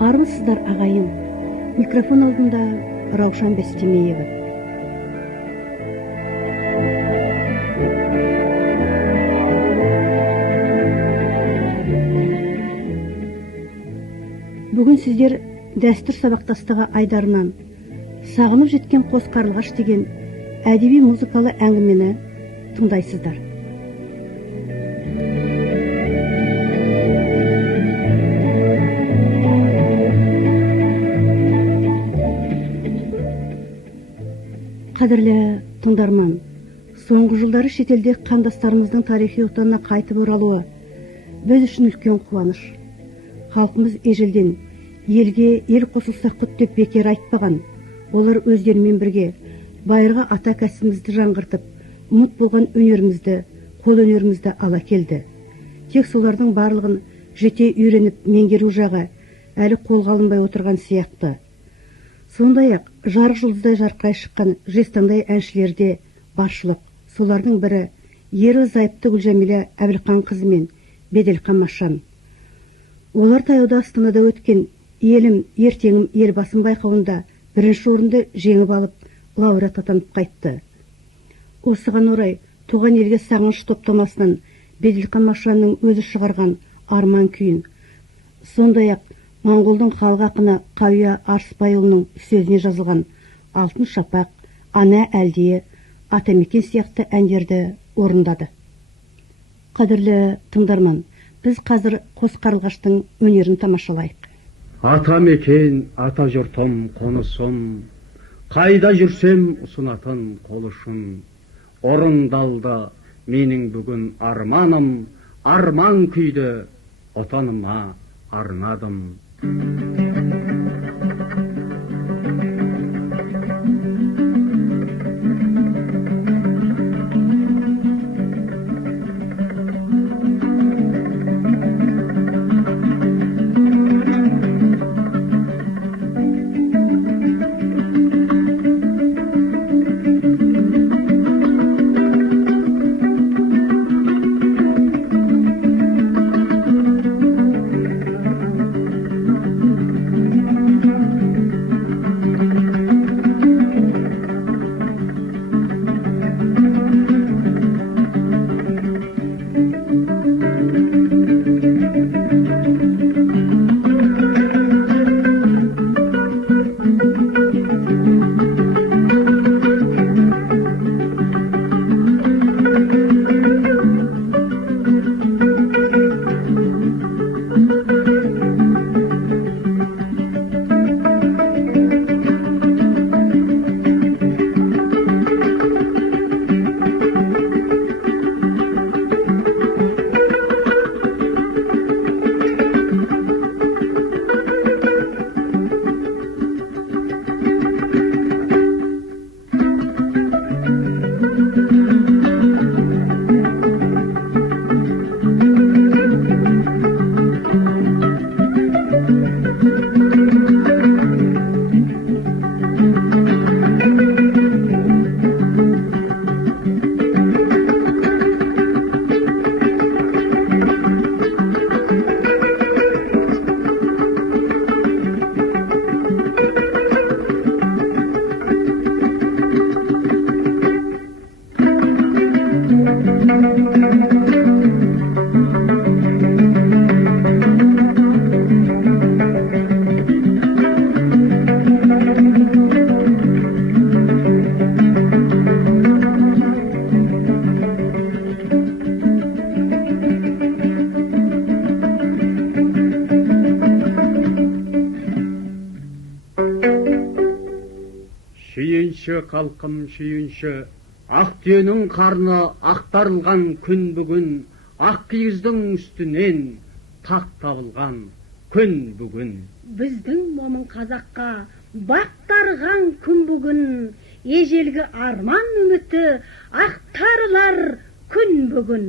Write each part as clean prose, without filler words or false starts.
Армысыздар ағайын, микрофон алдында Раушан Бестемеева. Бүгін сіздер дәстүр сабақтастығы айдарынан сағынып жеткен қос қарлығаш деген әдеби музыкалы әңгімені тыңдайсыздар. Қадірлі тыңдарман, соңғы жылдары шетелде қандастарымыздың тарихи отанына қайтып оралуы біз үшін үлкен қуаныш. Халқымыз ежелден елге ел қосылса құт деп бекер айтпаған. Олар өздерімен бірге байырғы ата кәсібімізді жаңғыртып, ұмыт болған өнерімізді, қол өнерімізді ала келді. Тек солардың барлығын жете үйреніп меңгеру жағы әлі қолға алынбай отырған сияқты. Сондай-ақ жарық жұлдыздай жарқырай шыққан жезтаңдай әншілерде баршылық. Солардың бірі ерлі-зайыпты Гүлжәмилә Әбілқан қызы мен Беделхан Машан. Олар таяуда Астанада өткен елім ертеңім елбасын байқауында бірінші орынды жеңіп алып, лауреат атанып қайтты. Осыған орай туған елге сағыныш топтамасынан Беделхан Машанның өзі шығарған арман күйін, сондай-ақ Моңғолдың халық ақыны Қауия Арыспайұлының сөзіне жазылған Алтын шапақ, Ана әлдие, Атамекен сияқты әндерді орындады. Қадірлі тыңдарман, біз қазір қос қарлығаштың өнерін тамашалайық. Атамекен, ата жұртым қонысым, қайда жүрсем ұсынатын қолышын. Орындалды менің бүгін арманым, арман күйді отаныма арнадым. Шүйінші қалқым шүйінші, ақ түйенің қарны ақтарылған күн бүгін, ақ киіздің үстінен тақ табылған күн бүгін. Біздің момын қазаққа бақтарған күн бүгін, ежелгі арман үміті ақтарылар күн бүгін.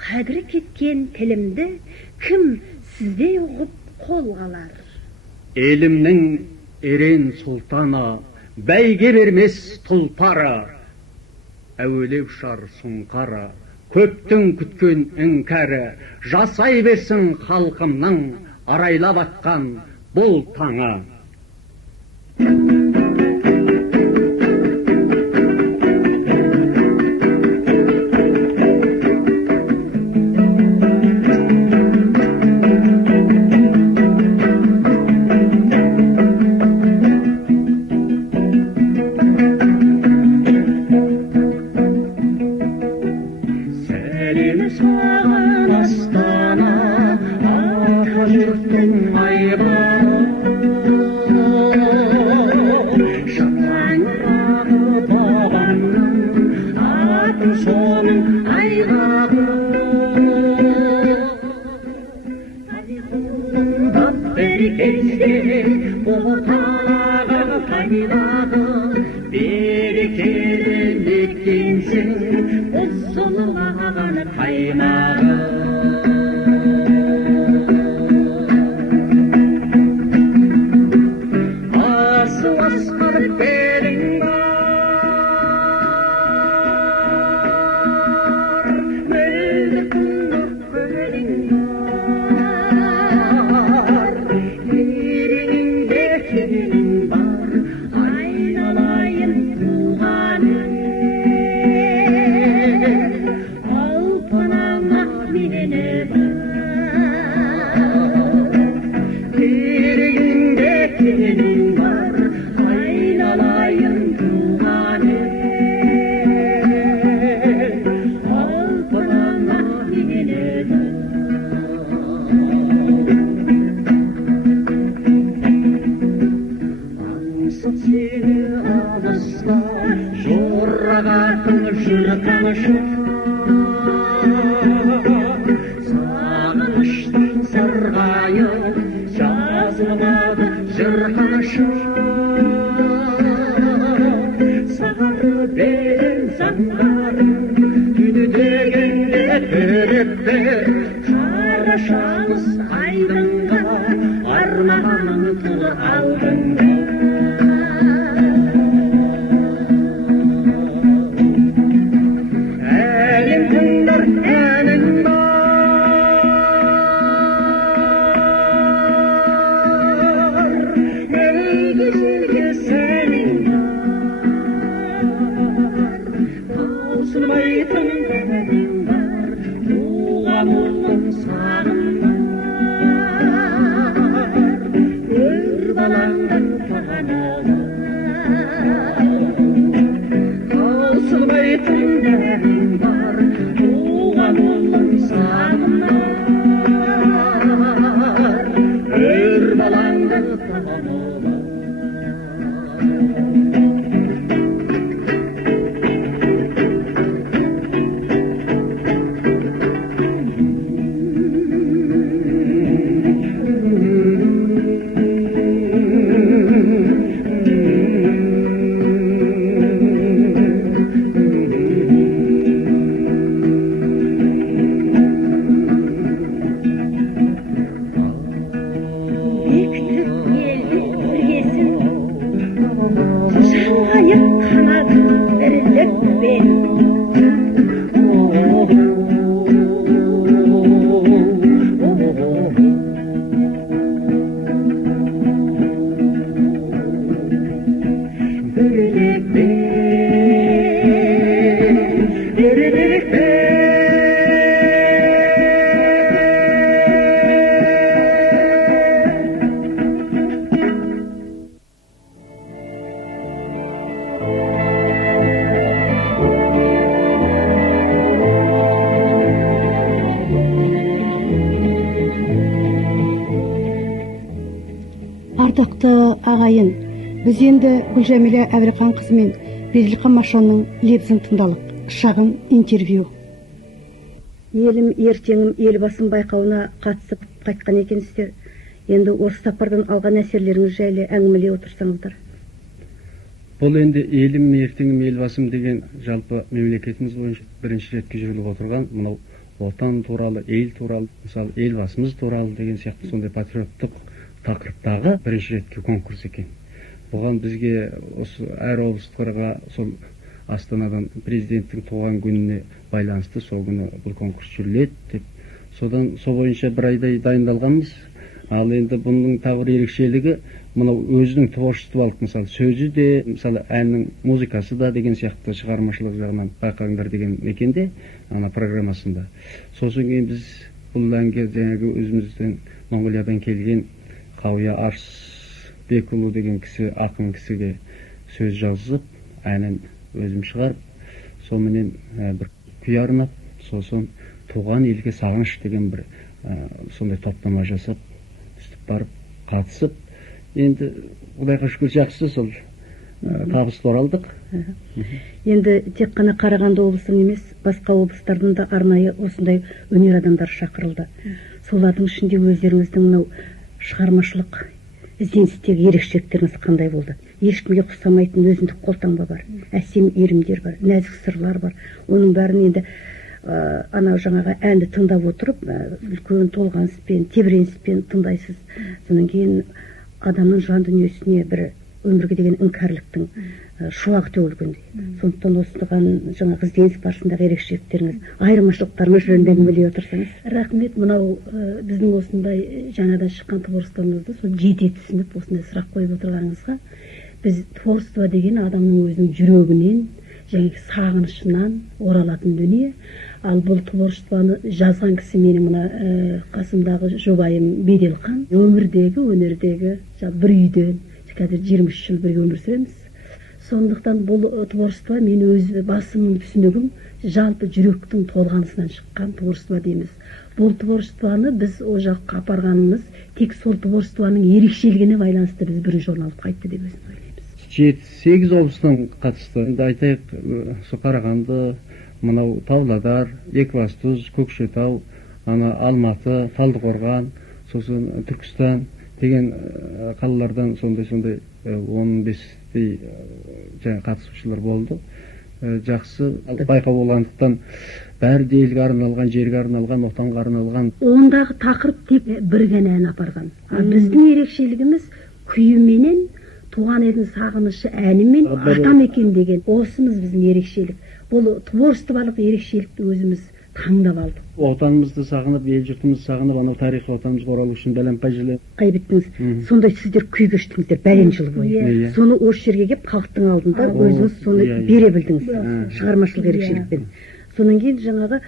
қадірі кеткен тілімді кім сіздей ұғып қолға алар? Елімнің ерен сұлтаны, бәйге бермес тұлпары, әуелеп ұшар сұңқары, көптің күткен іңкәрі, жасай берсін халқымның арайлап атқан бұл таңы. Ардақты ағайын, біз енді Гүлжәмилә Әбілқан қызымен Берділқан Машонның лебізін тыңдалық. Шағын интервью. Елім ертеңім елбасын байқауына қатысып қайтқан екенсіздер. Енді осы сапардан алған әсерлеріңіз жайлы әңгімелей отырсаңыздар. Бұл енді елім ертеңім елбасым деген жалпы мемлекетіміз бойынша бірінші рет жүргізіліп отырған мынау отан туралы, ел туралы, мысалы елбасымыз туралы деген сияқты сондай патриоттық тақырыптағы бірінші ретке конкурс екен. Бұған бізге осы әр облыстарға сол Астанадан президенттің туған күніне байланысты сол күні бұл конкурс жүріледі деп, содан сол бойынша бір айдай дайындалғанбыз. Ал енді бұның тағы бір ерекшелігі, мынау өзінің творчестволық, мысалы сөзі де, мысалы әннің музыкасы да деген сияқты шығармашылық жағынан байқаңдар деген мекенде, ана программасында. Сосын кейін біз бұл әнге жаңағы өзіміздің Монғолиядан келген Қауия Арысбекұлы деген кісі, ақын кісіге сөз жазып, әнін өзім шығарып, сонымен бір күй арнап, сосын туған елге сағыныш деген бір сондай топтама жасап, үстіп барып, қатысып, енді Құдайға шүкір жақсы сол табысты оралдық. Енді тек қана Қарағанды облысының емес, басқа облыстардан да арнайы осындай өнер адамдары шақырылды. Солардың ішінде өздеріңіздің мынау шығармашылық ізденістегі ерекшеліктеріңіз қандай болды? Ешкімге ұқсамайтын өзіндік қолтаңба бар, әсем иірімдер бар, нәзік сырлар бар. Оның бәрін енді анау жаңағы әнді тыңдап отырып, үлкен толғаныспен, тебіреніспен тыңдайсыз. Содан кейін адамның жан дүниесіне бір өмірге деген іңкәрліктің шуағы төгілгендей. Сондықтан осыған жаңағы ізденіс барысындағы ерекшеліктеріңіз, айырмашылықтарыңыз жөнінде әңгімелей отырсаңыз. Рахмет, мынау біздің осындай жаңадан шыққан творчествомызды сол жете түсініп осындай сұрақ қойып отырғаныңызға. Біз творчество деген адамның өзінің жүрегінен, жаңағы сағынышынан оралатын дүние. Ал бұл творчествоны жазған кісі менің мына қасымдағы жұбайым Беделхан. Өмірдегі, өнердегі бір үйден қазір 23 жыл бірге өмір сүреміз. Сондықтан бұл творчество мен өз басымның түсінігім жалпы жүректің толғанысынан шыққан творчество дейміз. Бұл творчествоны біз о жаққа апарғанымыз тек сол творчествоның ерекшелігіне байланысты біз бірінші орын алып қайтты деп өзім ойлаймыз. 7-8 облыстан қатысты. Енді айтайық, Қарағанды, мынау Павлодар, Екібастұз, Көкшетау, Алматы, Талдықорған, сосын Түркістан деген қалалардан сондай 15-дей қатысушылар болды. Жақсы байқау болғандықтан бәрі де елге арналған, жерге арналған, отанға арналған. Ондағы тақырып тек бір ғана ән апарған. Біздің ерекшелігіміз күйіменен, туған елдің сағынышы әнімен атамекен деген осымыз біздің ерекшелік. Бұл творчестволық ерекшелікті өзіміз таңдап алдық. Отанымызды сағынып, ел жұртымызды сағынып, анау тарихи отанымызға оралу үшін бәлемпай жылы қайбеттіңіз. Сондай сіздер күй кештіңіздер бәлен жыл бойы. Соны осы жерге келіп халықтың алдында өзіңіз соны бере білдіңіз шығармашылық ерекшелікпен. Сонан кейін жаңағы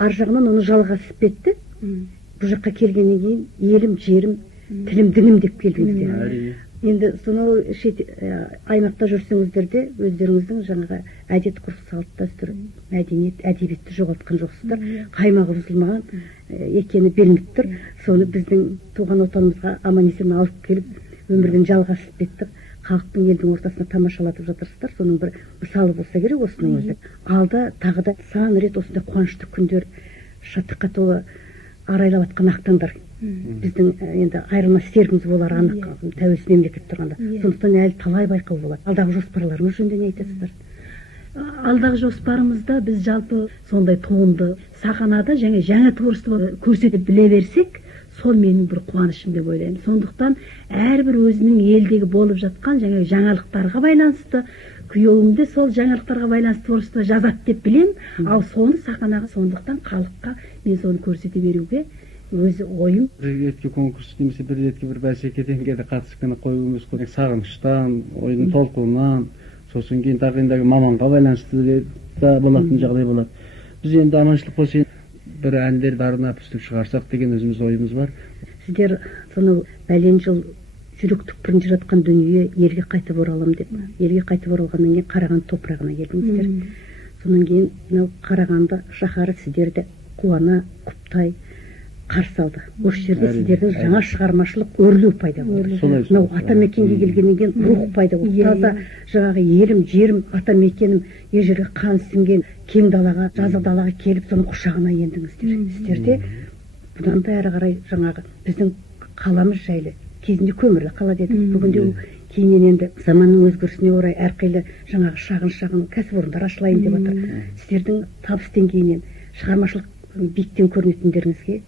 ар жағынан оны жалғасып кетті. Бұл жаққа келгеннен кейін елім, жерім, тілім, дінім деп келдіңіздер. Енді сонау аймақта жүрсеңіздер де өздеріңіздің жаңағы әдет ғұрып, салт дәстүр, мәдениет, әдебиетті жоғалтқан жоқсыздар. Қаймағы бұзылмаған екені белгіліп тұр. Соны біздің туған отанымызға аман-есен алып келіп, өмірден жалғасып кеттік. Халықтың елдің ортасына тамашалатып жатырсыздар. Соның бір мысалы болса керек осының өзі. Алда тағы да сан рет осындай қуанышты күндер, шаттыққа толы арайлап атқан ақтаңдар. Біздің енді айырылмас серігіміз болар анық тәуелсіз мемлекет тұрғанда. Сондықтан әлі талай байқау болады. Алдағы жоспарларыңыз жөнінде не айтасыздар? Алдағы жоспарымызда біз жалпы сондай туынды сахнада жаңа творчество көрсетіп біле берсек, сол менің бір қуанышым деп ойлаймын. Сондықтан әрбір өзінің елдегі болып жатқан жаңалықтарға байланысты, күйеуімде сол жаңалықтарға байланысты творчество жазады деп білем, ал соны сахнаға, сондықтан халыққа мен соны көрсете беруге өзі ойым. Бір ретке конкурс немесе бір ретке бір бәсекеден қатысып қана қоюымыз керек. Сағыныштан, ойдың толқуынан, сосын кейін тағы енді маманға байланысты да болатын жағдай болады. Біз енді аманшылық болса бір әндерді арнап үстіп шығарсақ деген өзіміз ойымыз бар. Сіздер сонау бәлен жыл жүрек түкпірінде жатқан дүние елге қайтып оралам деп, елге қайтып оралғаннан кейін Қарағанды топырағына келдіңіздер. Сонан кейін мынау Қарағанды шаһары сіздерді қуана, құптай қарсы алды. Осы жерде сіздердің жаңа шығармашылық өрлеу пайда болды. Мынау атамекенге келгеннен кейін рух пайда болды. Таза жаңағы елім, жерім, атамекенім, ежелгі қан сіңген кең далаға, жазық далаға келіп, соның құшағына ендіңіздер. Сіздерде бұдан да әрі қарай жаңағы біздің қаламыз жайлы, кезінде көмірлі қала дедік. Бүгінде кейіннен енді заманның өзгерісіне орай әрқилы жаңағы шағын кәсіпорындар ашылайын деп жатыр. Сіздердің табыс деңгейінен, шығармашылық биіктен көрінетіндеріңізге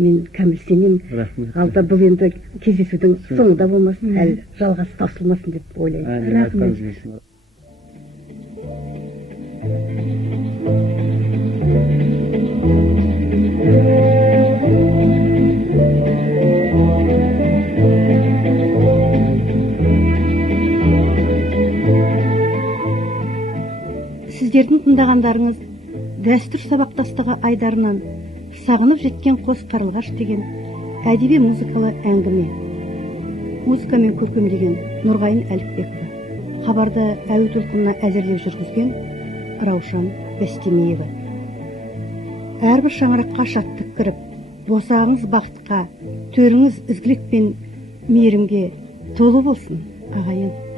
мен кәміл сенемін. Рахмет. Алда бұл енді кездесудің соңы да болмасын, әлі жалғасы таусылмасын деп ойлаймын. Рахмет. Сіздердің тыңдағандарыңыз дәстүр сабақтастығы айдарынан сағынып жеткен қос қарлығаш деген әдеби музыкалы әңгіме. Музыкамен көркемдеген Нұрғайын Әліпбекова, хабарды әуе толқынына әзірлеп жүргізген Раушан Бестемиева. Әрбір шаңыраққа шаттық кіріп, босағыңыз бақытқа, төріңіз ізгілік пен мейірімге толы болсын, ағайын.